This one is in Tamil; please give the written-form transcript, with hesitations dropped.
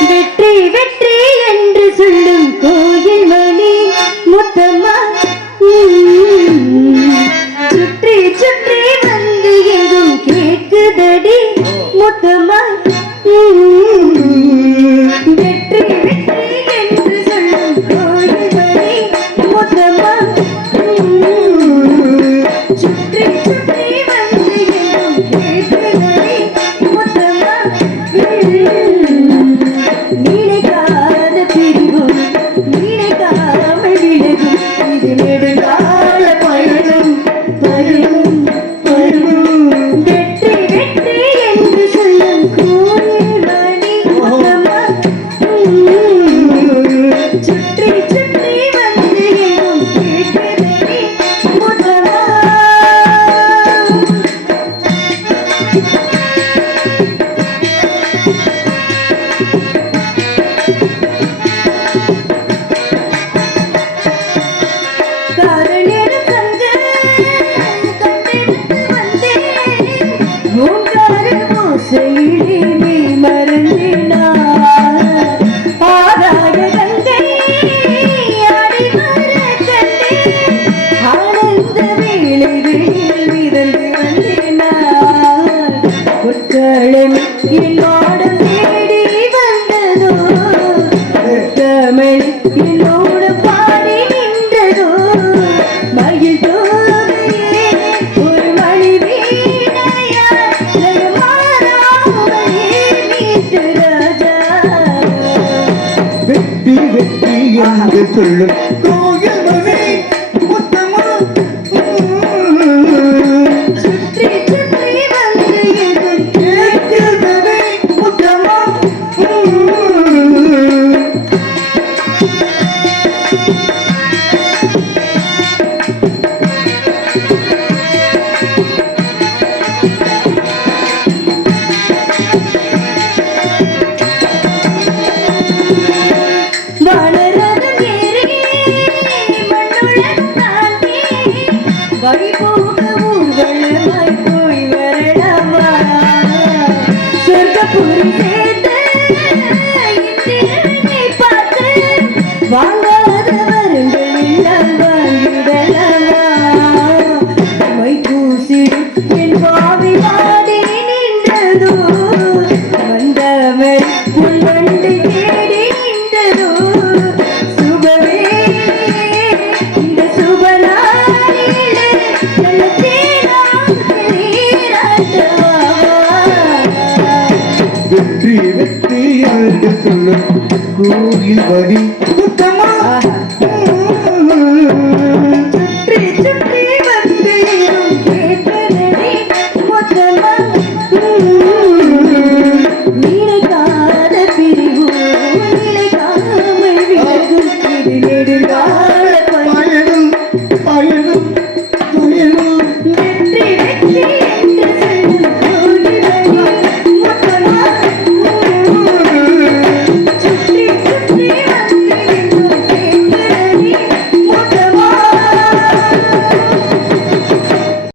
வெற்றி வெற்றி என்று சொல்லும் கோயில் மணி முத்தம்மா சுற்றி சுற்றி வந்து எங்கும் கேட்குதடி முத்தம்மா வெற்றி வெற்றி என்று சொல்லும் கோயில் மணி முத்தம்மா சுற்றி சுற்றி வந்து எங்கும் கேட்குதடி முத்தம்மா நினைக்காத பிரிவும் நினைக்காமல் விலகும் இது நெடுங்கால பயணம் பயணம் பயணம் வெற்றி வெற்றி என்று சொல்லும் கோயில் மணி முத்தம்மா சுற்றி சுற்றி வந்து எங்கும் கேட்குதடி முத்தம்மா காரணம் கண்டு கண்டெடுத்து வந்தேன் மூன்றாறு ஓசையிலே நீ மறந்தினார் ஆராய கங்கை ஆடி வர கண்டேன் ஆனந்த வேளைகளில் மிதந்து வந்தேனார் பொற்களம் என்னோடு தேடி வந்ததோ தமிழ் என்னோடு பாடி நின்றதோ மயில் தோகையே ஒரு மணி வீணையார் லயமாராமலே மீட்டு ராஜா வெற்றி வெற்றி என்று சொல்லும் கோயில் மணி முத்தம்மா சுற்றி சுற்றி வந்து எங்கும் கேட்குதடி முத்தம்மா வானரதம் ஏறி மண்ணுலகம் தாண்டி வழி போக ஊர்வலமாய் போய் வரலாமா சொர்க்கபுரி சேர்ந்து இந்திரனை பார்த்து வாங்காத வரங்கள் எல்லாம் வாங்கிடலாமா மை பூசிடும் என் பாவி பாடி நின்றதோ வந்தவர் புல் வண்டு தேடி நின்றதோ சுபவே இந்த சுபநாளிலே நல்ல தேராட்டவா வெற்றி வெற்றி என்று சொல்லும் கோயில் மணி முத்தம்மா சுற்றி சுற்றி வந்து எங்கும் கேட்குதடி முத்தம்மா நினைக்காத பிரிவு நினைக்காமல் விலகும் இது நெடுங்கால